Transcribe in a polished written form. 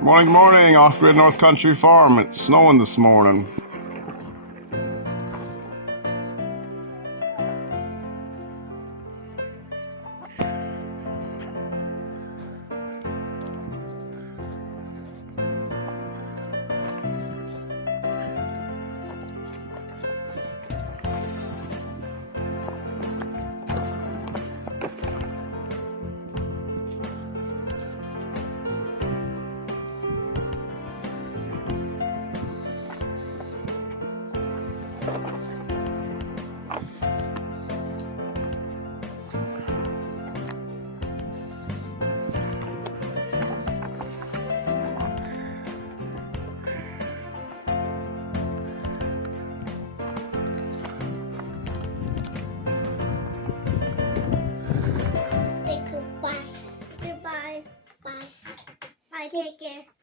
Morning, morning, Off-Grid North Country Farm. It's snowing this morning. Goodbye. Goodbye. Bye. Bye. Take care.